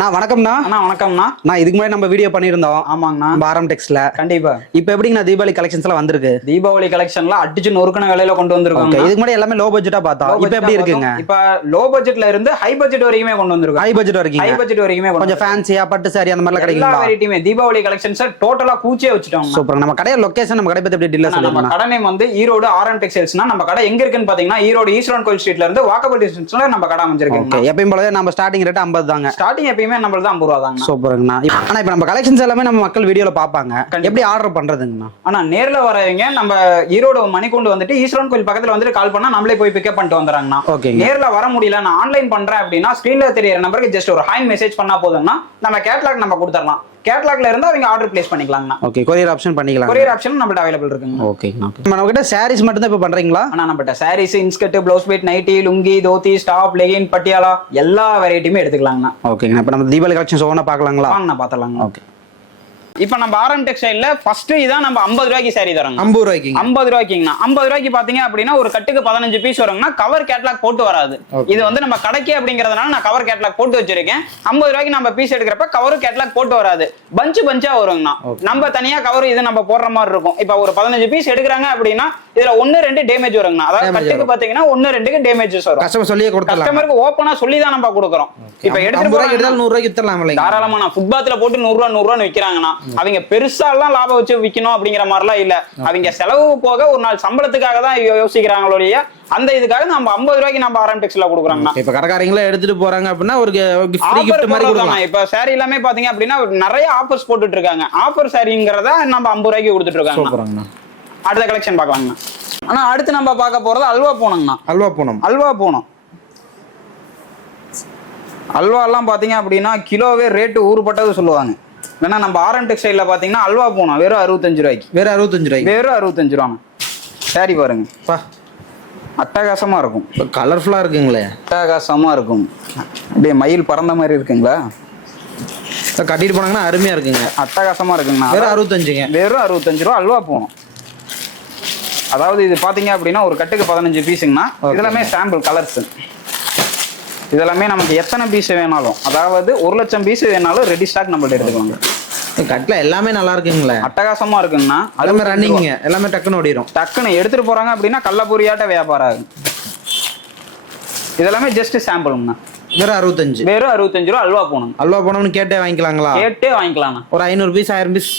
அண்ணா வணக்கம்ண்ணா. அண்ணா வணக்கம்ண்ணா. நான் இதுக்கு முன்னாடி நம்ம வீடியோ பண்ணியிருந்தோம். ஆமாங்கண்ணா. ஆரம் டெக்ஸ்ல கண்டிப்பா. இப்போ எப்படிங்கண்ணா தீபாவளி கலெக்ஷன்ஸ் எல்லாம் வந்திருக்கு? தீபாவளி கலெக்ஷன்ல அடிச்சு நொறுக்குன விலையில கொண்டு வந்திருக்காங்க. இதுக்கு முன்னாடி எல்லாமே லோ பட்ஜெட்டா பார்த்தோம். இப்போ எப்படி இருக்குங்க? இப்ப லோ பட்ஜெட்ல இருந்து ஹை பட்ஜெட் வரைக்குமே கொண்டு வந்திருக்காங்க. ஹை பட்ஜெட் வரைக்கும். ஹை பட்ஜெட் வரைக்குமே கொஞ்சம் ஃபேன்சியா பட்டு சாரி அந்த மாதிரி கிடைக்குங்களா? எல்லா வெரைட்டியுமே தீபாவளி கலெக்ஷன்ஸ் டோட்டலா கூச்சே வச்சுட்டோம். சூப்பர். நம்ம கடையோட லொகேஷன் நம்ம கடை பத்தி எப்படி டீடைல்ஸ் சொல்லுங்க. நம்ம கடை நேம் வந்து ஈரோடு ஆரம் டெக்ஸ்டைல்ஸ்னா நம்ம கடை எங்க இருக்குன்னு பாத்தீங்கன்னா ஈரோடு ஈஸ்வரன் கோயில் ஸ்ட்ரீட்ல இருந்து வாக்கபிள் டிஸ்டன்ஸ்ல நம்ம கடை அமைஞ்சிருக்கு. எப்பயும் போலவே நம்ம ஸ்டார்டிங் ரேட் 50 தாங்க. ஸ்டார்டிங் எப்பயுமே நம்மளது 50 ரூபா தாங்க. சூப்பருங்கண்ணா. ஆனா இப்போ நம்ம கலெக்ஷன்ஸ் எல்லாமே நம்ம மக்கள் வீடியோல பாப்பாங்க. எப்படி ஆர்டர் பண்றதுங்கண்ணா? ஆனா நேர்ல வரவங்க நம்ம ஈரோடு மணிக்கூண்டு வந்துட்டு ஈஸ்வரன் கோயில் பக்கத்துல வந்துட்டு கால் பண்ணா நம்மளே போய் பிக்கப் பண்ணிட்டு வந்துறாங்கண்ணா. நேர்ல வர முடியல நான் ஆன்லைன் பண்றேன் அப்படின்னா ஸ்கிரீன்ல தெரியற நம்பருக்கு ஜஸ்ட் ஒரு ஹாய் மெசேஜ் பண்ணா போதும்னா நம்ம கேட்லாக் நம்ம கொடுத்துடலாம். கேட்லாக்ல இருந்து அவங்க ஆர்டர் பிளேஸ் பண்ணிக்கலாம்ண்ணா. ஓகே. கொரியர் ஆப்ஷன் பண்ணிக்கலாம். கொரியர் ஆப்ஷன் நம்மள்ட்ட அவைலபிள் இருக்குங்க. ஓகேங்க. நம்ம கிட்ட சாரீஸ் மட்டும் தான் இப்ப பண்றீங்களா? ஆனா நம்மள்ட்ட சாரீஸ், இன்ஸ்கர்ட், ப்ளவுஸ் பீட், நைட்டி, லுங்கி, தோத்தி, ஸ்டாப், லெகின், பட்டியாலா எல்லா வெரைட்டியுமே எடுத்துக்கலாங்கண்ணா. ஓகேங்க. இப்ப நம்ம தீபாவளி கலெக்ஷன்ஸ் ஒவ்வொன்றா பார்க்கலாங்களா? வாங்கண்ணா பாத்துடலாங்க. ஓகே. இப்ப நம்ம ஆரம் டெக்ஸ்டைல்ல ஃபர்ஸ்ட் இதான் நம்ம 50 ரூபாய்க்கு சாரி தரோங்க. 50 ரூபாய்க்கு. 50 ரூபாய்க்குங்கண்ணா. 50 ரூபாய்க்கு பாத்தீங்க அப்படின்னா ஒரு கட்டுக்கு 15 பீஸ் வருங்கன்னா கவர் கேட்லாக் போட்டு வராது. இது வந்து நம்ம கடைக்கு அப்படிங்கறதுனால நான் கவர் கேட்லாக் போட்டு வச்சிருக்கேன். 50 ரூபாய்க்கு நம்ம பீஸ் எடுக்கிறப்ப கவர் கேட்லாக் போட்டு வராது. பஞ்சா வருங்கண்ணா. நம்ம தனியா கவர் இது நம்ம போடுற மாதிரி இருக்கும். இப்ப ஒரு 15 பீஸ் எடுக்கிறாங்க அப்படின்னா இதுல 1-2 டேமேஜ் வருங்கண்ணா. அதாவது கட்டுக்கு பாத்தீங்கன்னா 1-2 டேமேஜஸ் வரும். கஸ்டமர் சொல்லியே கொடுத்தலாம். கஸ்டமருக்கு ஓபனா சொல்லி தான் நம்ம கொடுக்குறோம். இப்ப எடுத்துட்டு போய் 100 ரூபாய்க்கு வித்தலாம். தாராளமா நான் ஃபுட்பாத்ல போட்டு 100 ரூபான்னு விக்கிறாங்கண்ணா. அவங்க பெருசா எல்லாம் லாபம் வச்சு விக்கணும் அப்படிங்கிற மாதிரிலாம் இல்ல. அவங்க செலவு போக ஒரு நாள் சம்பளத்துக்காக தான் யோசிக்கிறாங்களோடைய அந்த இதுக்காக நம்ம 50 ரூபாய்க்கு நம்ம ஆரம் டெக்ஸ்ல கொடுக்குறாங்க. இப்ப கடைக்காரங்களே எடுத்துட்டு போறாங்க அப்படின்னா ஒரு ஃப்ரீ கிஃப்ட் மாதிரி கொடுக்கலாம். இப்ப சாரி எல்லாமே பாத்தீங்க அப்படின்னா நிறைய ஆஃபர்ஸ் போட்டுட்டு இருக்காங்க. ஆஃபர் சாரிங்கிறத நம்ம 50 ரூபாய்க்கு கொடுத்துட்டு இருக்காங்க. அடுத்த கலெக்ஷன் பார்க்கலாங்கண்ணா. ஆனா அடுத்து நம்ம பார்க்க போறது அல்வா பூனம்ண்ணா. அல்வா பூனம் அல்வா எல்லாம் பாத்தீங்க அப்படின்னா கிலோவே ரேட்டு ஊறுபட்டது சொல்லுவாங்க. ஏன்னா நம்ம ஆரம் டெக்ஸ்டைல்ல பாத்தீங்கன்னா அல்வா பூனம் வெறும் 65 ரூபாய்க்கு. வெறும் 65 ரூபாங்க. சாரி பாருங்க, அட்டகாசமா இருக்கும். கலர்ஃபுல்லா இருக்குங்களே. அட்டகாசமா இருக்கும். அப்படியே மயில் பறந்த மாதிரி இருக்குங்களா? கட்டிட்டு போனாங்கன்னா அருமையா இருக்குங்க. அட்டகாசமா இருக்குங்கண்ணா. வெறும் 65ங்க. வெறும் 65 ரூபா அல்வா பூனம். அதாவது இது பாத்தீங்க அப்படின்னா ஒரு கட்டுக்கு 15 பீஸுங்கண்ணா. இதெல்லாமே சாம்பிள் கலர்ஸ். இதெல்லாமே நமக்கு எத்தனை பீஸ் வேணாலும், அதாவது 1 லட்சம் பீஸ் வேணாலும் ரெடி ஸ்டாக் நம்மள்ட்ட எடுத்துக்கோங்க. கட்ல எல்லாமே நல்லா இருக்குங்களே. அட்டகாசமா இருக்குங்கண்ணா. எல்லாமே ரன்னிங்க. எல்லாமே டக்குன்னு ஓடிடும். டக்குன்னு எடுத்துட்டு போறாங்க அப்படின்னா கள்ளப்பொரியாட்ட வியாபாரம் ஆகும். இதெல்லாமே ஜஸ்ட் சாம்பிள்ங்கண்ணா. வெறும் 65. வெறும் 65 ரூபா அல்வா பூனம். அல்வா பூனம்னு கேட்டே வாங்கிக்கலாங்களா? கேட்டே வாங்கிக்கலாம்ண்ணா. ஒரு 500 பீஸ் 1000 பீஸ்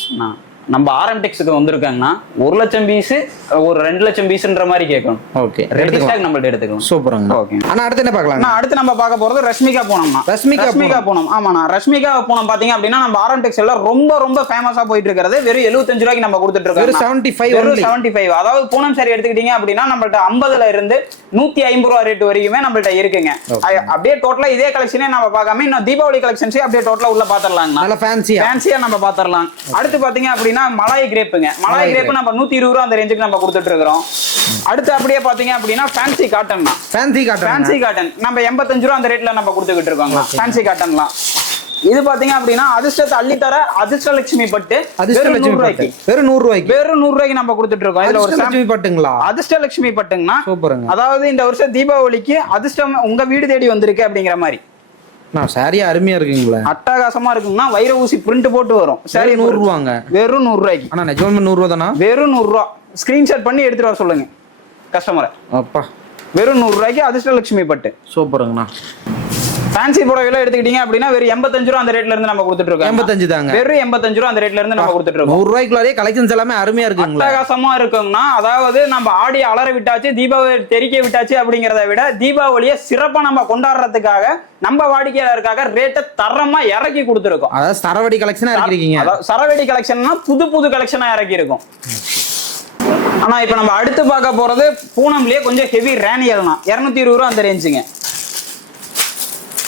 நம்ம ஆரம் டெக்ஸ்க்கு வந்திருக்காங்கன்னா 1 லட்சம் பீஸ் ஒரு 2 லட்சம் பீஸ்ன்ற மாதிரி கேட்கணும். ஓகே. நம்மள்ட்ட எடுத்துக்கலாம். சூப்பருங்க. ஓகே. ஆனா அடுத்து என்ன பார்க்கலாம்? அடுத்து நம்ம பார்க்க போறது ரஷ்மிகா பூனம்னா. ரஷ்மிகா பூனம். ஆமாண்ணா. ரஷ்மிகா பூனம் பாத்தீங்க அப்படின்னா நம்ம ஆரம் டெக்ஸ்ல ரொம்ப ஃபேமஸா போயிட்டு இருக்கிறது. வெறும் 75 ரூபாய்க்கு நம்ம கொடுத்துட்டு இருக்கோம். 75. அதாவது பூனம் சாரி எடுத்துக்கிட்டீங்க அப்படின்னா நம்மள்ட்ட 50ல இருந்து 150 ரூபா ரேட் வரைக்குமே நம்மள்ட்ட இருக்குங்க. அப்படியே டோட்டலா இதே கலெக்ஷனே நம்ம பார்க்காம இன்னும் தீபாவளி கலெக்ஷன்ஸே அப்படியே டோட்டலா உள்ள பாத்திரலாம். நல்ல ஃபேன்சியா நம்ம பாத்திரலாம். அடுத்து பாத்தீங்க அப்படின்னா மலாய் கிரேப்புங்க. மலாய் கிரேப் நம்ம 120 ரூபா அந்த ரேஞ்சுக்கு நம்ம கொடுத்துட்டு இருக்கிறோம். அடுத்து அப்படியே பாத்தீங்க அப்படின்னா ஃபேன்சி காட்டன்னா. ஃபேன்சி காட்டன் நம்ம 85 ரூபா அந்த ரேட்ல நம்ம கொடுத்துக்கிட்டு இருக்கோம். ஃபேன்சி காட்டன்லாம் இது பாத்தீங்க அப்படின்னா அதிர்ஷ்டத்தை அள்ளித்தர அதிர்ஷ்டலட்சுமி பட்டு வெறும் 100 ரூபாய்க்கு நம்ம கொடுத்துட்டு இருக்கோம். இதுல ஒரு லட்சுமி பட்டுங்களா? அதிர்ஷ்டலட்சுமி பட்டுங்கண்ணா. சூப்பருங்க. அதாவது இந்த வருஷம் தீபாவளிக்கு அதிர்ஷ்டம் உங்க வீடு தேடி வந்திருக்கு அப்படிங்கிற மாதிரி. சாரி அருமையா இருக்குங்களா? அட்டகாசமா இருக்குங்கன்னா வைர ஊசி பிரிண்ட் போட்டு வரும். சாரி 100 ரூபாங்க. வெறும் 100 ரூபாய்க்கு. ஆனா நிஜமா 100 ரூபா தானா? வெறும் 100 ரூபா. ஸ்கிரீன்ஷாட் பண்ணி எடுத்துட்டு வர சொல்லுங்க கஸ்டமரை. அப்பா. வெறும் 100 ரூபாய்க்கு அதிர்ஷ்டலட்சுமி பட்டு. சூப்பருங்கண்ணா. ஃபேன்சி புடவைல எடுத்துக்கிட்டீங்க அப்படின்னா வெறும் 85 ரூபா அந்த ரேட்ல இருந்து நம்ம கொடுத்துட்டு இருக்கோம். 85 தாங்க. வெறும் 85 ரூபா அந்த ரேட்ல இருந்து நம்ம கொடுத்துட்டு இருக்கோம். 100 ரூபாய்க்குள்ளே கலெக்ஷன்ஸ் எல்லாமே அருமையா இருக்குங்க. அட்டகாசமா இருக்குங்கண்ணா. அதாவது நம்ம ஆடி அலற விட்டாச்சு, தீபாவளி தெரிக்க விட்டாச்சு அப்படிங்கறத விட தீபாவளியை சிறப்பா நம்ம கொண்டாடுறதுக்காக நம்ம வாடிக்கையாளருக்காக ரேட்டை தரமா இறக்கி கொடுத்துருக்கோம். அதாவது சரவடி கலெக்ஷனா இருக்கீங்க. சரவடி கலெக்ஷன்னா புது கலெக்ஷனா இறக்கி இருக்கும். ஆனா இப்ப நம்ம அடுத்து பார்க்க போறது பூனம்லயே கொஞ்சம் ஹெவி ரேனியல்னா 220 ரூபா அந்த ரேஞ்சுங்க.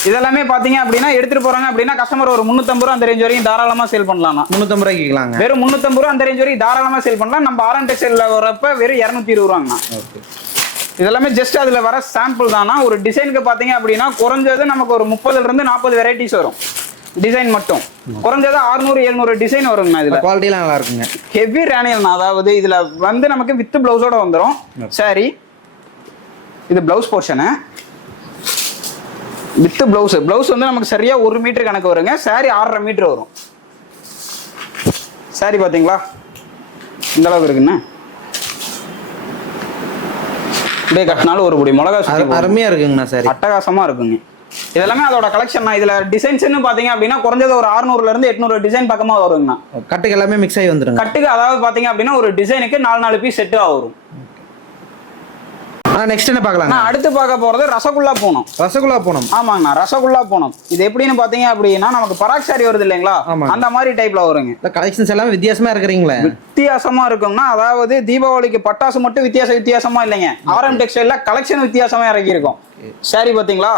இதெல்லாமே பாத்தீங்க அப்படின்னா எடுத்துட்டு போறாங்க அப்படின்னா கஸ்டமர் ஒரு 350 ரூபா அந்த ரேஞ்ச் வரைக்கும் தாராளமா சேல் பண்ணலாம். 350 ரூபாய்க்கு கேட்கலாங்க. வெறும் 350 ரூபா அந்த ரேஞ்ச் வரைக்கும் தாராளமா சேல் பண்ணலாம். நம்ம ஆரம் டெக்ஸ்டைல்ல வரப்ப வெறும் 220 ரூபாங்கண்ணா. இதெல்லாமே ஜஸ்ட் அதுல வர சாம்பிள் தானா. ஒரு டிசைனுக்கு பாத்தீங்க அப்படின்னா குறைஞ்சது நமக்கு ஒரு 30ல இருந்து 40 வெரைட்டிஸ் வரும். டிசைன் மட்டும் குறைஞ்சது 600-700 டிசைன் வருங்கண்ணா. இதுல குவாலிட்டிலாம் நல்லா இருக்குங்க. ஹெவி ரேனியல்னா. அதாவது இதுல வந்து நமக்கு வித் பிளவுஸோட வந்துடும் சாரி. இது பிளவுஸ் போர்ஷனு. வித் பிளவுஸ் வந்து நமக்கு சரியா 1 மீட்டர் கணக்கு வருங்க. சாரி 6.5 மீட்டர் வரும். சாரி பாத்தீங்களா இந்த அளவுக்கு இருக்குண்ணா. அப்படியே கட்டினாலும் ஒரு பொடி மிளகா சுத்தி அருமையா இருக்குங்கண்ணா. சாரி அட்டகாசமா இருக்குங்க. இதெல்லாமே அதோட கலெக்ஷன் தான். இதுல டிசைன்ஸ்னு பாத்தீங்க அப்படின்னா குறைஞ்சது ஒரு 600ல இருந்து 800 டிசைன் பக்கமா வருங்கண்ணா. கட்டுக்கு எல்லாமே மிக்ஸ் ஆகி வந்துருங்க. கட்டுக்கு அதாவது பாத்தீங்க அப்படின்னா ஒரு டிசைனுக்கு 4 பீஸ் செட்டா வரும். நெக்ஸ்ட் என்ன பார்க்கலாம்? நான் அடுத்து பார்க்க போறது ரசகுல்லா பூனம். ரசகுல்லா பூனம். ஆமாங்கண்ணா, ரசகுல்லா பூனம். இது எப்படின்னு பாத்தீங்க அப்படின்னா நமக்கு பராக் சாரி வருது இல்லைங்களா, அந்த மாதிரி டைப்ல வருங்க. இந்த கலெக்ஷன்ஸ் எல்லாம் வித்தியாசமா இருக்கிறீங்களா? வித்தியாசமா இருக்கும்னா அதாவது தீபாவளிக்கு பட்டாசு மட்டும் வித்தியாசமா இல்லைங்க. ஆர்எம் டெக்ஸ்டைல்ல கலெக்ஷன் வித்தியாசமா இறக்கி இருக்கும். சாரி பாத்தீங்களா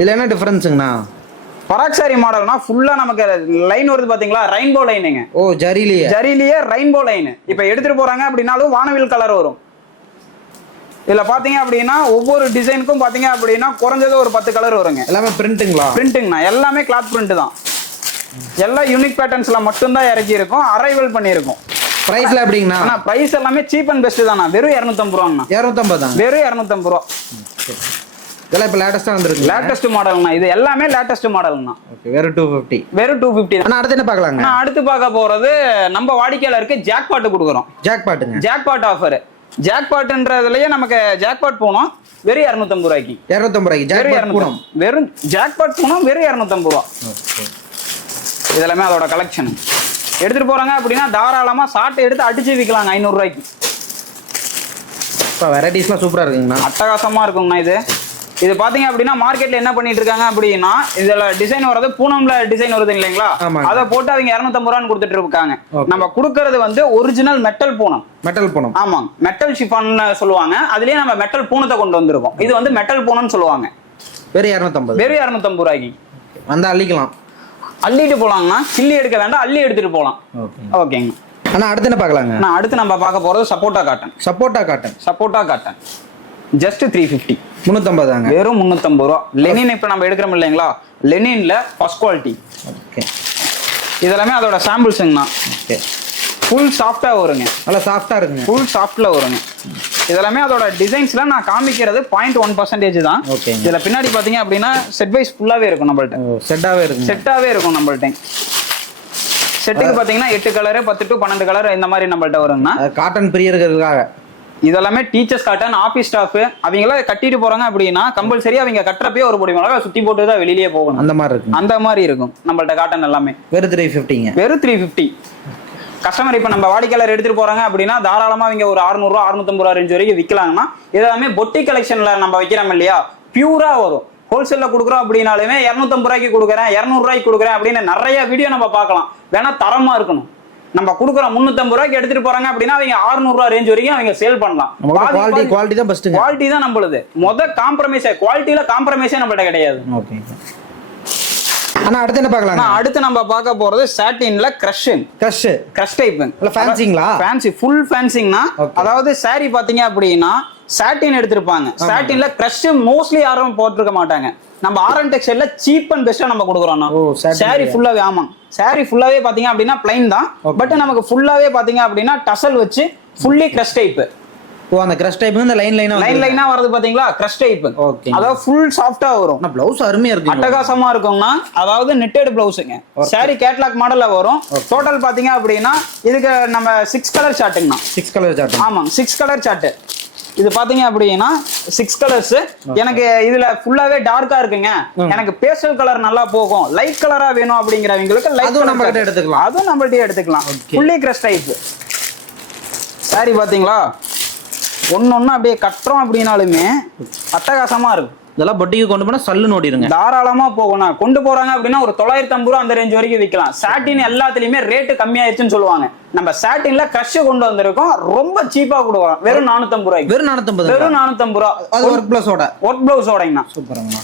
இதுல என்ன டிஃபரன்ஸ்ங்கண்ணா? பராக் சாரி மாடல்னா ஃபுல்லா நமக்கு லைன் வருது பாத்தீங்களா, ரெயின்போ லைனுங்க. ஓ ஜரிலியே ரெயின்போ லைன். இப்ப எடுத்துட்டு போறாங்க அப்படின்னாலும் வானவில் கலர் வரும். இதுல பாத்தீங்க அப்படின்னா ஒவ்வொரு டிசைனுக்கும் பாத்தீங்க அப்படின்னா குறைஞ்சது ஒரு 10 கலர் வருங்க. எல்லாமே பிரிண்டிங்களா? பிரிண்டிங்னா எல்லாமே கிளாத் பிரிண்ட் தான். எல்லாம் யூனிக் பேட்டர்ன்ஸ்ல மட்டும் தான் இறக்கி இருக்கும், அரைவல் பண்ணியிருக்கும். பிரைஸ்ல எப்படிங்கண்ணா? ஆனா பிரைஸ் எல்லாமே சீப் அண்ட் பெஸ்ட் தானா. வெறும் 250 ரூபாங்கண்ணா. 250 தான். வெறும் 250 ரூபா. இதெல்லாம் இப்ப லேட்டஸ்டா வந்திருக்கு. லேட்டஸ்ட் மாடல்னா இது எல்லாமே லேட்டஸ்ட் மாடல்னா. ஓகே வெறும் 250. வெறும் 250 தான். அடுத்து என்ன பார்க்கலாங்க? நான் அடுத்து பார்க்க போறது நம்ம வாடிக்கையாளருக்கு ஜாக்பாட் கொடுக்குறோம். Jackpot offer. ஜாக்பாட்ன்றதுலயே நமக்கு ஜாக்பாட் போனோம் வெறும் 250 ரூபாய்க்கு. 250 ஜாக்பாட் போனோம். வெறும் ஜாக்பாட் போனோம் வெறும் 250 ரூபா. இதெல்லாமே அதோட கலெக்ஷன். எடுத்துட்டு போறாங்க அப்படின்னா தாராளமா சாட்டை எடுத்து அடிச்சு விற்கலாங்க 500 ரூபாய்க்கு. வெரைட்டிஸ்லாம் சூப்பரா இருக்குங்கண்ணா. அட்டகாசமா இருக்குங்கண்ணா. இது பாத்தீங்க அப்படின்னா மார்க்கெட்ல என்ன பண்ணிட்டு இருக்காங்க அப்படின்னா இதுல டிசைன் வரது பூனம்ல டிசைன் வருது இல்லைங்களா, அதை போட்டு அவங்க 250 ரூபான்னு கொடுத்துட்டு இருக்காங்க. நம்ம கொடுக்கறது வந்து ஒரிஜினல் மெட்டல் பூனம். ஆமாங்க, மெட்டல் ஷிஃபான் சொல்லுவாங்க. அதுலயே நம்ம மெட்டல் பூனத்தை கொண்டு வந்திருக்கோம். இது வந்து மெட்டல் பூனம்னு சொல்லுவாங்க. வெறும் 250. வெறும் 250 ரூபாய்க்கு வந்து அள்ளிக்கலாம். அள்ளிட்டு போலாங்கண்ணா. சில்லி எடுக்க வேண்டாம், அள்ளி எடுத்துட்டு போலாம். ஓகேங்க. அடுத்து என்ன பார்க்கலாங்க? அடுத்து நம்ம பார்க்க போறது சப்போட்டா காட்டன். ஜஸ்ட் 350. 350 தாங்க. வெறும் 350 ரூபா. லெனின் இப்ப நம்ம எடுக்கிறோம் இல்லைங்களா, லெனின்ல ஃபர்ஸ்ட் குவாலிட்டி. ஓகே. இதெல்லாமே அதோட சாம்பிள்ஸ்ங்கண்ணா. ஓகே. ஃபுல் சாஃப்டா வருங்க. நல்லா சாஃப்டா இருக்குங்க. ஃபுல் சாஃப்ட்ல வருங்க. இதெல்லாமே அதோட டிசைன்ஸ்ல நான் காமிக்கிறது 0.1% தான். ஓகே. இதுல பின்னாடி பாத்தீங்க அப்படின்னா செட் வைஸ் ஃபுல்லாவே இருக்கும் நம்மள்ட்ட. செட்டாவே இருக்கும் நம்மள்ட்ட. செட்டுக்கு பாத்தீங்கன்னா 8 கலர் 10 to 12 கலர் இந்த மாதிரி நம்மள்ட்ட வருங்கண்ணா. காட்டன் பிரியர்களுக்காக இதெல்லாமே டீச்சர்ஸ் காட்டன், ஆபீஸ் ஸ்டாஃப் அவங்கள கட்டிட்டு போறாங்க அப்படின்னா கம்பல்சரி அவங்க கட்டுறப்பே ஒரு பொடி மிளகா சுத்தி போட்டு தான் வெளியிலேயே போகணும். அந்த மாதிரி இருக்கும் நம்மள்ட்ட காட்டன் எல்லாமே. வெறும் 350. வெறும் 350. கஸ்டமர் இப்ப நம்ம வாடிக்கையாளர் எடுத்துட்டு போறாங்க அப்படின்னா தாராளமா அவங்க ஒரு 600 ரூபா 650 ரூபா ரேஞ்ச் வரைக்கும் விற்கலாங்கன்னா இதெல்லாமே பொட்டி கலெக்ஷன்ல நம்ம வைக்கிறோம் இல்லையா, பியூரா வரும். ஹோல்சேல்ல கொடுக்குறோம் அப்படின்னாலுமே 250 ரூபாய்க்கு கொடுக்குறேன் 200 ரூபாய்க்கு கொடுக்குறேன் அப்படின்னு நிறைய வீடியோ நம்ம பார்க்கலாம். வேணா தரமா இருக்கணும். நம்ம கொடுக்குறோம் 350 ரூபாய்க்கு எடுத்துட்டு போறாங்க அப்படின்னா அவங்க 600 ரூபாய் ரேஞ்ச் வரைக்கும் அவங்க சேல் பண்ணலாம். குவாலிட்டி தான் நம்மளுது. குவாலிட்டியில காம்ப்ரமைஸே நம்மள்ட்ட கிடையாது. அடுத்து என்ன பார்க்கலாம்? அடுத்து நம்ம பார்க்க போறது சாட்டின்ல கிரஷ் டைப். ஃபேன்சி ஃபுல் ஃபேன்சிங்னா அதாவது சாரி பாத்தீங்க அப்படின்னா சாட்டின் எடுத்திருப்பாங்க. சாட்டின்ல கிரஷ் மோஸ்ட்லி யாரும் போட்டிருக்க மாட்டாங்க. நம்ம ஆர்என் டெக்ஸ்டைல்ல சீப் அண்ட் பெஸ்டா நம்ம கொடுக்குறோம். சாரி ஃபுல்லாவே ஆமாங்க, சாரி ஃபுல்லாவே பாத்தீங்க அப்படின்னா பிளைன் தான். பட் நமக்கு ஃபுல்லாவே பாத்தீங்க அப்படின்னா டசல் வச்சு ஃபுல்லி கிரஷ் டைப். அந்த கிரஷ் டைப் இந்த லைனா வருது பாத்தீங்களா, கிரஷ் டைப். அதாவது ஃபுல் சாஃப்ட்டா வரும். ப்ளவுஸ் அருமையா இருக்கு, அட்டகாசமா இருக்கும்னா. அதாவது நெட்டட் ப்ளவுஸ்ங்க. சாரி கேட்லாக் மாடல்ல வரும். டோட்டல் பாத்தீங்க அப்படின்னா இதுக்கு நம்ம 6 கலர் சார்ட்டுங்கண்ணா. 6 colour chart. ஆமாங்க, 6 கலர் சார்ட். இது பாத்தீங்க அப்படின்னா 6 கலர்ஸ். எனக்கு இதுல ஃபுல்லாவே டார்க்கா இருக்குங்க, எனக்கு பேஸ்டல் கலர் நல்லா போகும், லைட் கலரா வேணும் அப்படிங்கிறவங்களுக்கு லைட் நம்ம கிட்ட எடுத்துக்கலாம். அதுவும் நம்மள்ட்டே எடுத்துக்கலாம். ஃபுல்லி கிரஷ் டைப் சாரி பாத்தீங்களா, ஒன்னொன்னு அப்படியே கட்டுறோம் அப்படின்னாலுமே அட்டகாசமா இருக்கும். இதெல்லாம் பொட்டிக்கு கொண்டு போனா சல்லு நோடிடுங்க. தாராளமா போகணும். கொண்டு போறாங்க அப்படின்னா ஒரு 950 ரூபா அந்த ரேஞ்ச் வரைக்கும் விற்கலாம். சாட்டின் எல்லாத்துலயுமே ரேட்டு கம்மியாயிருச்சுன்னு சொல்லுவாங்க. நம்ம சாட்டின்ல கிரஷ் கொண்டு வந்திருக்கோம், ரொம்ப சீப்பா கொடுக்குறோம். வெறும் 450 ரூபாய்க்கு. வெறும் 450 ரூபா. அது ஒர்க் பிளவுஸோடங்கண்ணா. சூப்பருங்கண்ணா.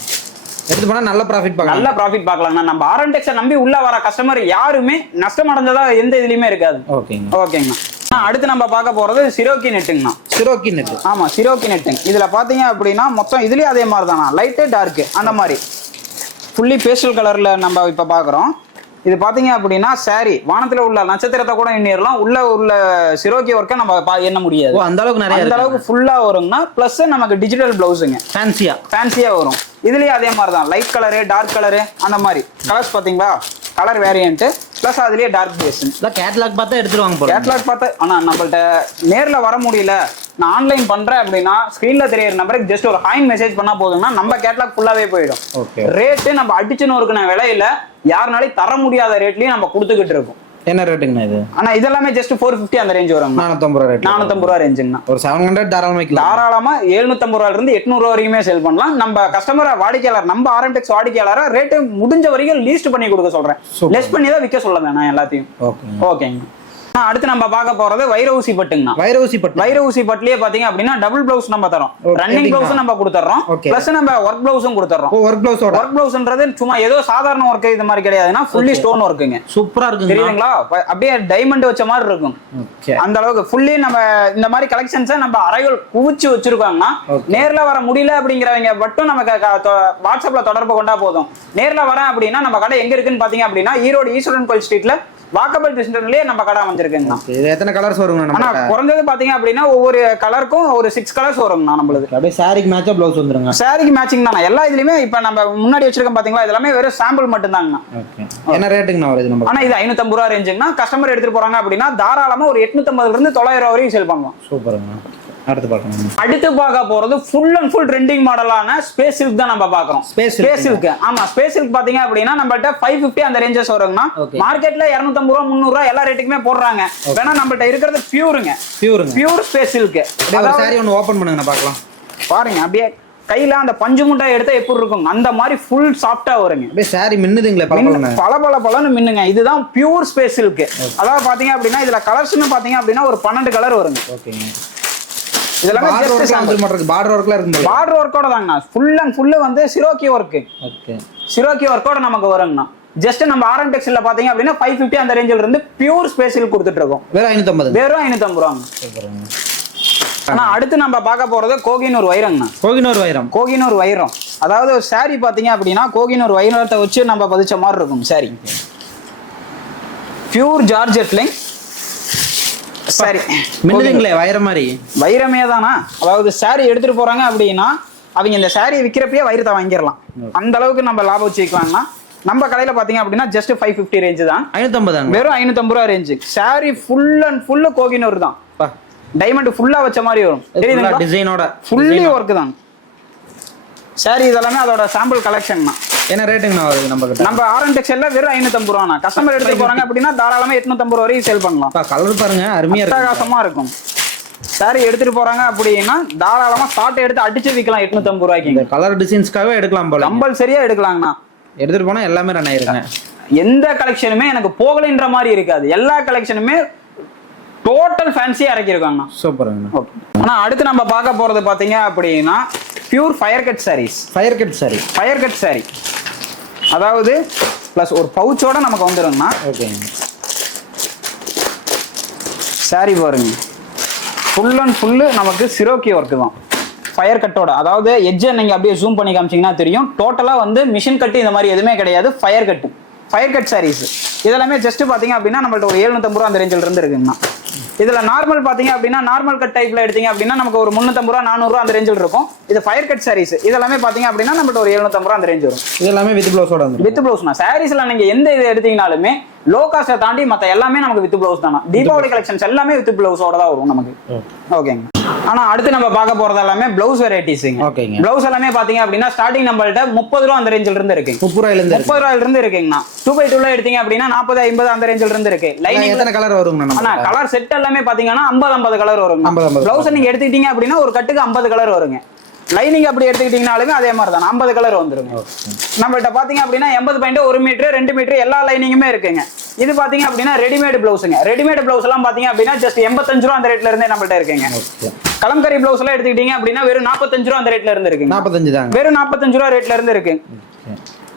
எடுத்து போனா நல்ல ப்ராஃபிட் பார்க்கலாம். நல்ல ப்ராஃபிட் பார்க்கலாம்ண்ணா. நம்ம ஆர்என் டெக்ஸ்டைல் நம்பி உள்ள வர கஸ்டமர் யாருமே நஷ்டம் அடைஞ்சதா எந்த இதுலயுமே இருக்காது. ஓகேங்கண்ணா. அடுத்து நம்ம பார்க்க போறது சிரோக்கி நெட்டுங்கண்ணா. ஆமா, சிரோக்கி நெட்டுங்க. இதுல பாத்தீங்க அப்படின்னா மொத்தம் இதுலயே அதே மாதிரி தானா, லைட் டார்க் அந்த மாதிரி ஃபுல்லி பேஸ்டல் கலர்ல நம்ம இப்ப பாக்குறோம். இது பாத்தீங்க அப்படின்னா saree வானத்துல உள்ள நட்சத்திரத்தை கூட எண்ணிரலாம், உள்ள சிரோக்கி ஒர்க்கை நம்ம எண்ண முடியாது. அந்த அளவுக்கு நிறைய, அந்த அளவுக்கு ஃபுல்லா வருங்கண்ணா. பிளஸ் நமக்கு டிஜிட்டல் பிளவுஸுங்க ஃபேன்சியா வரும். இதுலயே அதே மாதிரி தான் லைட் கலரு, டார்க் கலரு, அந்த மாதிரி கலர்ஸ் பாத்தீங்களா, கலர் வேரியன்ட் பிளஸ் அதுலயே டார்க் பேஸ். கேட்லாக் பார்த்தா எடுத்துருவாங்க போல. கேட்லாக் பார்த்தா ஆனா நம்மள்ட்ட நேர்ல வர முடியல, நான் ஆன்லைன் பண்றேன் அப்படின்னா ஸ்கிரீன்ல தெரியற நம்பருக்கு ஜஸ்ட் ஒரு ஹாய் மெசேஜ் பண்ணா போதும்னா நம்ம கேட்லாக் ஃபுல்லாவே போயிடும். ரேட்டு நம்ம அடிச்சுன்னு இருக்கிற விலையில யாருனாலையும் தர முடியாத ரேட்லயும் நம்ம கொடுத்துக்கிட்டு இருக்கோம். என்ன ரேட்டுங்கண்ணா இது? ஆனா இதெல்லாமே ஜஸ்ட் 450 அந்த ரேஞ்ச் வரும். 450 ரூபா ரேட். 450 ரூபா ரேஞ்சுங்கண்ணா. ஒரு 700 தாராளமா வைக்கலாம். தாராளமா 750 ரூபாயில இருந்து 800 ரூபா வரைக்குமே சேல் பண்ணலாம். நம்ம கஸ்டமர் வாடிக்கையாளர், நம்ம ஆர்எம்டெக்ஸ் வாடிக்கையாளர ரேட்டு முடிஞ்ச வரைக்கும் லீஸ்ட் பண்ணி கொடுக்க சொல்றேன். லெஸ் பண்ணி தான் விற்க சொல்ல வேணாம் எல்லாத்தையும். ஓகேங்க. அடுத்து நம்ம பார்க்க போறது வைர ஊசி பட்டுங்கண்ணா. வைர ஊசி பட்டுலயே பாத்தீங்க அப்படின்னா டபுள் பிளவுஸ் நம்ம தரோம். ரன்னிங் பிளவுஸ் நம்ம கொடுத்துறோம். பிளஸ் நம்ம ஒர்க் பிளவுஸும் கொடுத்துறோம். ஒர்க் பிளவுஸ்ன்றது சும்மா ஏதோ சாதாரண ஒர்க் இது மாதிரி கிடையாதுன்னா ஃபுல்லி ஸ்டோன் ஒர்க்குங்க. சூப்பரா இருக்கு தெரியுங்களா, அப்படியே டைமண்ட் வச்ச மாதிரி இருக்கும். அந்த அளவுக்கு ஃபுல்லி நம்ம இந்த மாதிரி கலெக்ஷன்ஸை நம்ம அறைகள் குவிச்சு வச்சிருக்காங்கன்னா நேர்ல வர முடியல அப்படிங்கிறவங்க மட்டும் நமக்கு வாட்ஸ்அப்ல தொடர்பு கொண்டா போதும். நேர்ல வரேன் அப்படின்னா நம்ம கடை எங்க இருக்குன்னு பாத்தீங்க அப்படின்னா ஈரோடு ஈஸ்வரன் கோயில் ஸ்ட்ரீட்ல வாக்கபிள் டிஸ்டன்ஸ்லயே நம்ம கடை அமைஞ்சிருக்குங்க. இது எத்தனை கலர்ஸ் வருங்க? ஆனா குறைஞ்சது பாத்தீங்க அப்படின்னா ஒவ்வொரு கலருக்கும் ஒரு 6 கலர்ஸ் வரும்ண்ணா நம்மளுக்கு. அப்படியே சாரிக்கு மேட்சா ப்ளவுஸ் வந்துருங்க. சாரிக்கு மேட்சிங் தானே எல்லா இதுலயுமே. இப்ப நம்ம முன்னாடி வச்சிருக்கோம் பாத்தீங்களா, இதெல்லாமே வெறும் சாம்பிள் மட்டும் தாங்கண்ணா. என்ன ரேட்டுங்கண்ணா வருது நம்ம? ஆனா இது 550 ரூபா ரேஞ்சுங்கண்ணா. கஸ்டமர் எடுத்துட்டு போறாங்க அப்படின்னா தாராளமா ஒரு 850 இருந்து 900 ரூபா வரைக்கும் சேல் பண்ணலாம். சூப்பருங்க. அடுத்து பார்க்க போறது ஃபுல் அண்ட் ஃபுல் ட்ரெண்டிங் மாடலான ஸ்பேஸ் சில்க் தான் நம்ம பாக்குறோம். Space silk. ஆமா, ஸ்பேஸ் சில்க் பாத்தீங்க அப்படின்னா நம்மள்ட்ட 550 அந்த ரேஞ்சஸ் வருங்கண்ணா. மார்க்கெட்ல 250 ரூபா 300 ரூபா எல்லா ரேட்டுக்குமே போடுறாங்க. வேணா நம்மள்ட்ட இருக்கிறது பியூர் ஸ்பேஸ் சில்க். சாரி ஒன்னு ஓபன் பண்ணுங்க பார்க்கலாம். பாருங்க, அப்படியே கையில அந்த பஞ்சு முட்டை எடுத்தா எப்படி இருக்கும் அந்த மாதிரி ஃபுல் சாஃப்டா வருங்க. அப்படியே சாரி மின்னுதுங்களே, பளபளன்னு மின்னுங்க. இதுதான் பியூர் ஸ்பேஸ் சில்க். அதாவது பாத்தீங்க அப்படின்னா இதுல கலர்ஸ்னு பாத்தீங்க அப்படின்னா ஒரு 12 கலர் வருங்க. ஓகேங்க. இதெல்லாம் ஜஸ்ட் சாம்பிள் மட்டும் இருக்கு. பார்டர் ஒர்க்ல இருக்கு. பார்டர் ஒர்க்கோட தாங்கண்ணா. ஃபுல் அண்ட் ஃபுல் வந்து சிரோக்கி ஒர்க். ஓகே, சிரோக்கி ஒர்க்கோட நமக்கு வருங்கண்ணா. ஜஸ்ட் நம்ம ஆர்எம் டெக்ஸ்டைல்ல பாத்தீங்க அப்படின்னா 550 அந்த ரேஞ்சில இருந்து பியூர் ஸ்பேஷியல் கொடுத்துட்டு இருக்கோம். வெறும் 550. வெறும் 550 ரூபாங்க. ஆனா அடுத்து நம்ம பார்க்க போறது கோகினூர் வைரங்கண்ணா. கோகினூர் வைரம். அதாவது ஒரு சாரி பாத்தீங்க அப்படின்னா கோகினூர் வைரத்தை வச்சு நம்ம பதிச்ச மாதிரி இருக்கும் சாரி. பியூர் ஜார்ஜெட்லிங் சாரி. மின்னுதுங்களே வைரம் மாதிரி. வைரமே தானா. அதாவது சாரி எடுத்துட்டு போறாங்க அப்படின்னா அவங்க இந்த சாரியை விற்கிறப்பயே வைரத்தை வாங்கிடலாம். அந்த அளவுக்கு நம்ம லாபம் வச்சுக்கலாம்னா நம்ம கடையில பாத்தீங்க அப்படின்னா ஜஸ்ட் 550 ரேஞ்சு தான். 550. வெறும் 550 ரூபா range. Sorry full and full Kohinoor தான். டைமண்ட் ஃபுல்லா வச்ச மாதிரி வரும். தெரியுதுங்களா, டிசைனோட ஃபுல்லி ஒர்க் தான் சாரி. இதெல்லாமே அதோட சாம்பிள் கலெக்ஷன் தான். என்ன ரேட்டுங்கண்ணா வருது நம்ம கிட்ட? நம்ம ஆர்எம் டெக்ஸ்டைல்ல வெறும் 550 ரூபாண்ணா. கஸ்டமர் எடுத்து போறாங்க அப்படின்னா தாராளமா 850 ரூபா வரைக்கும் சேல் பண்ணலாம். கலர் பாருங்க, அருமையா இருக்கு, அட்டகாசமா இருக்கும். சாரி எடுத்துட்டு போறாங்க அப்படின்னா தாராளமா ஸ்டார்ட் எடுத்து அடிச்சு விற்கலாம் 850 ரூபாய்க்கு. இந்த கலர் டிசைன்ஸ்க்காகவே எடுக்கலாம் போல. கம்பல்சரியா எடுக்கலாங்கண்ணா. எடுத்துட்டு போனா எல்லாமே ரன் ஆயிருங்க. எந்த கலெக்ஷனுமே எனக்கு போகலைன்ற மாதிரி இருக்காது. எல்லா கலெக்ஷனுமே டோட்டல் ஃபேன்சியா இறக்கிருக்காங்க. சூப்பருங்க. ஆனா அடுத்து நம்ம பார்க்க போறது பாத்தீங்க அப்படின்னா pure fire cut saris. Fire cut sari அதாவது பிளஸ் ஒரு பவுச்சோட நமக்கு வந்துருங்கண்ணா. ஓகே. சாரி பாருங்க, ஃபுல் அண்ட் ஃபுல்லு நமக்கு சிரோக்கி ஒர்க்கு தான். ஃபயர் கட்டோட, அதாவது எட்ஜை நீங்க அப்படியே ஜூம் பண்ணி காமிச்சீங்கன்னா தெரியும். டோட்டலா வந்து மிஷின் கட்டு இந்த மாதிரி எதுவுமே கிடையாது. ஃபயர் கட் சாரீஸ் இதெல்லாமே ஜஸ்ட் பாத்தீங்க அப்படின்னா நம்மள்ட்ட ஒரு 750 ரூபா அந்த ரேஞ்சில் இருந்து இருக்குங்கண்ணா. இதுல நார்மல் பாத்தீங்க அப்படின்னா நார்மல் கட் டைப்ல எடுத்தீங்க அப்படின்னா நமக்கு ஒரு 350 ரூபா 400 ரூபா அந்த ரேஞ்சில் இருக்கும். இது ஃபயர் கட் சாரீஸ் இதெல்லாமே பாத்தீங்க அப்படின்னா நம்மள்ட்ட ஒரு 750 ரூபா அந்த ரேஞ்ச் வரும். இதெல்லாமே வித் ப்ளவுஸோட வந்து. வித் ப்ளவுஸ்னா சாரீஸ்ல நீங்க எந்த இது எடுத்தீங்கனாலுமே லோ காஸ்ட்டை தாண்டி மத்த எல்லாமே நமக்கு வித் ப்ளவுஸ் தானா. தீபாவளி கலெக்ஷன்ஸ் எல்லாமே வித் ப்ளவுஸோட தான் வரும் நமக்கு. ஓகேங்க. ஆனா அடுத்து நம்ம பார்க்க போறது எல்லாமே பிளவுஸ் வெரைட்டிஸ்ங்க. ஓகேங்க. பிளவுஸ் எல்லாமே பாத்தீங்க அப்படின்னா ஸ்டார்டிங் நம்மள்ட்ட 30 ரூபா அந்த ரேஞ்சில் இருந்து இருக்கு. 30 ரூபாயில இருந்து இருக்குங்கண்ணா. 2x2 எடுத்தீங்க அப்படின்னா 40 50 அந்த ரேஞ்சில் இருந்து இருக்கு. லைனிங் எத்தனை கலர் வருங்க? ஆனா கலர் செட் எல்லாமே பாத்தீங்கன்னா 50 கலர் வருங்க. பிளவுஸ் நீங்க எடுத்துக்கிட்டீங்க அப்படின்னா ஒரு கட்டுக்கு 50 கலர் வருங்க. லைனிங் அப்படி எடுத்துக்கிட்டீங்கனாலுமே அதே மாதிரி தான் 50 கலர் வந்துருங்க. நம்மள்ட்ட பாத்தீங்க அப்படின்னா 80 பாயிண்ட் 1 மீட்டர் 2 மீட்டர் எல்லா லைனிங்குமே இருக்குங்க. இது பாத்தீங்க அப்படின்னா ரெடிமேட் பிளவுஸ்ங்க. ரெடிமேட் பிளவுஸ் எல்லாம் பாத்தீங்க அப்படின்னா ஜஸ்ட் 85 ரூபா அந்த ரேட்ல இருந்தே நம்மள்ட்ட இருக்குங்க. கலம்கரி பிளவுஸ் எல்லாம் எடுத்துக்கிட்டீங்க அப்படின்னா வெறும் 45 ரூபா அந்த ரேட்ல இருந்து இருக்கு. 45 தான். வெறும் 45 ரூபா ரேட்ல இருந்து இருக்கு.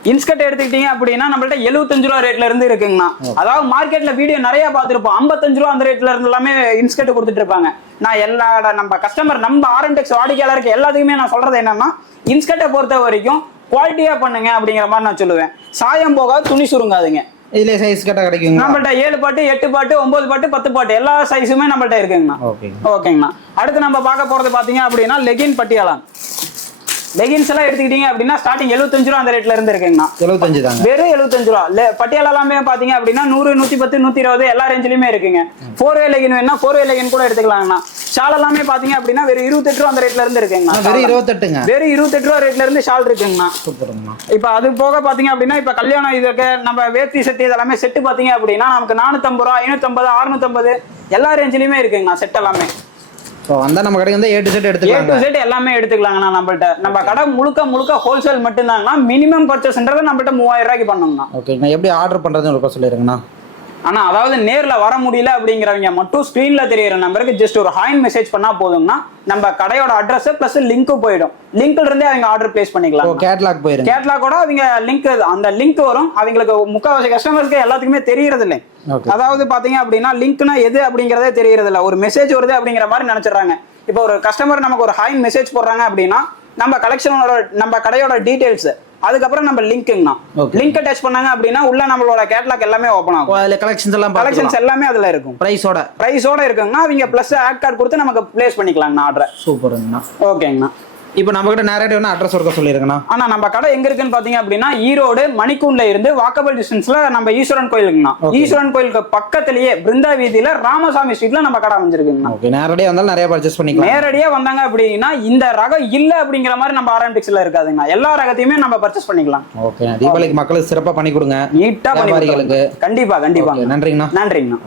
இன்ஸ்கர்ட் எடுத்துக்கிட்டீங்க அப்படின்னா நம்மள்ட்ட 75 ரூபா ரேட்ல இருந்து இருக்குங்கண்ணா. அதாவது மார்க்கெட்ல வீடியோ நிறைய பார்த்திருப்போம். 55 ரூபா அந்த ரேட்ல இருந்து எல்லாமே இன்ஸ்கர்ட் கொடுத்துட்டு இருப்பாங்க. நான் எல்லா நம்ம கஸ்டமர் நம்ம ஆர்என்டெக்ஸ் வாடிக்கையாளருக்கு எல்லாத்துக்குமே நான் சொல்றது என்னன்னா இன்ஸ்கர்ட்டை பொறுத்த வரைக்கும் குவாலிட்டியா பண்ணுங்க அப்படிங்கிற மாதிரி நான் சொல்லுவேன். சாயம் போகாது, துணி சுருங்காதுங்க. இதுல சைஸ் கேட்டா கிடைக்குங்க. நம்மள்ட்ட 7 பாட்டு 8 பாட்டு 9 பாட்டு 10 பாட்டு எல்லா சைஸுமே நம்மள்ட்ட இருக்குங்கண்ணா. ஓகேங்கண்ணா. அடுத்து நம்ம பார்க்க போறது பாத்தீங்க அப்படின்னா லெகின் பட்டியாலா. லெகின்ஸ் எல்லாம் எடுத்துக்கிட்டீங்க அப்படின்னா ஸ்டார்டிங் 75 ரூபா அந்த ரேட்ல இருந்து இருக்குங்கண்ணா. 75 தாங்க. வெறும் 75 ரூபா. பட்டியாலா எல்லாமே பாத்தீங்க அப்படின்னா 100 110 120 எல்லா ரேஞ்சிலுமே இருக்குங்க. 4வே லெகின் வேணா 4வே லெகின் கூட எடுத்துக்கலாங்கண்ணா. ஷால் எல்லாமே பாத்தீங்க அப்படின்னா வெறும் 28 ரூபா அந்த ரேட்ல இருந்து இருக்குங்கண்ணா. வெறும் 28ங்க. வெறும் 28 ரூபா ரேட்ல இருந்து ஷால் இருக்குங்கண்ணா. சூப்பர்ங்கண்ணா. இப்போ அது போக பாத்தீங்க அப்படின்னா இப்ப கல்யாணம் இதுக்கு நம்ம வேட்டி செட் இதெல்லாமே செட் பாத்தீங்க அப்படின்னா நமக்கு 450 ரூபா 550 650 எல்லா ரேஞ்சிலுமே இருக்குங்கண்ணா செட் எல்லாமே. வந்தா நம்ம கடைக்கு வந்து A to Z எடுத்துக்கலாம். A to Z எல்லாமே எடுத்துக்கலாங்கண்ணா. நம்மள்ட்ட நம்ம கடை முழுக்க ஹோல்சேல் மட்டும்தாங்கண்ணா. மினிமம் பர்ச்சேஸ்ன்றது நம்மள்ட்ட 3000 ரூபாய்க்கு பண்ணணும்ண்ணா. ஓகேங்கண்ணா. எப்படி ஆர்டர் பண்றதுன்னு சொல்லிருங்கண்ணா. ஆனா அதாவது நேர்ல வர முடியல அப்படிங்கிறவங்க மட்டும் ஸ்கிரீன்ல தெரியுற நம்பருக்கு ஜஸ்ட் ஒரு ஹாய் மெசேஜ் பண்ணா போதும்னா நம்ம கடையோட அட்ரஸ் பிளஸ் லிங்க் போயிடும். லிங்க்ல இருந்தே அவங்க ஆர்டர் பிளேஸ் பண்ணிக்கலாம். கேட்லாக் போயிடும். கேட்லாகோட அவங்க லிங்க் அந்த லிங்க் வரும். அவங்களுக்கு முக்காவாசி கஸ்டமர்ஸ்க்கு எல்லாத்துக்குமே தெரியறது இல்லை. அதாவது பாத்தீங்க அப்படின்னா லிங்க்னா எது அப்படிங்கறதே தெரியறது இல்லை. ஒரு மெசேஜ் வருது அப்படிங்கிற மாதிரி நினைச்சிடறாங்க. இப்போ ஒரு கஸ்டமர் நமக்கு ஒரு ஹாய் மெசேஜ் போடுறாங்க அப்படின்னா நம்ம கலெக்ஷனோட நம்ம கடையோட டீடைல்ஸ் அதுக்கப்புறம் நம்ம லிங்க்ங்கண்ணா. லிங்க் டச் பண்ணாங்க அப்படின்னா உள்ள நம்மளோட கேட்லாக் எல்லாமே ஓபன் ஆகும். அதுல கலெக்ஷன்ஸ் எல்லாமே அதுல இருக்கும். பிரைஸோட இருக்குங்கண்ணா. அவங்க பிளஸ் ஆட் கார்டு கொடுத்து நமக்கு பிளேஸ் பண்ணிக்கலாங்கண்ணா ஆர்டர். சூப்பர்ங்கண்ணா. ஓகேங்கண்ணா. இப்போ நம்ம கிட்ட நேரடியா வேணா அட்ரஸ் ஒர்க்க சொல்லிருங்கண்ணா. ஆனா நம்ம கடை எங்க இருக்குன்னு பாத்தீங்க அப்படின்னா ஈரோடு மணிக்கூண்ட்ல இருந்து வாக்கபிள் டிஸ்டன்ஸ்ல நம்ம ஈஸ்வரன் கோயிலுக்குண்ணா. ஈஸ்வரன் கோயிலுக்கு பக்கத்திலேயே பிருந்தா வீதியில ராமசாமி ஸ்ட்ரீட்ல நம்ம கடை அமைஞ்சிருக்குங்கண்ணா. ஓகே. நேரடியா வந்தாலும் நிறைய பர்ச்சேஸ் பண்ணிக்கலாம். நேரடியா வந்தாங்க அப்படின்னா இந்த ரகம் இல்ல அப்படிங்கிற மாதிரி நம்ம ஆர்என்டிக்ஸ்ல இருக்காதுங்கண்ணா. எல்லா ரகத்தையுமே நம்ம பர்ச்சேஸ் பண்ணிக்கலாம். ஓகே. தீபாவளிக்கு மக்களுக்கு சிறப்பா பண்ணி கொடுங்க. நீட்டா பண்ணி கொடுங்க. கண்டிப்பா. நன்றிங்கண்ணா.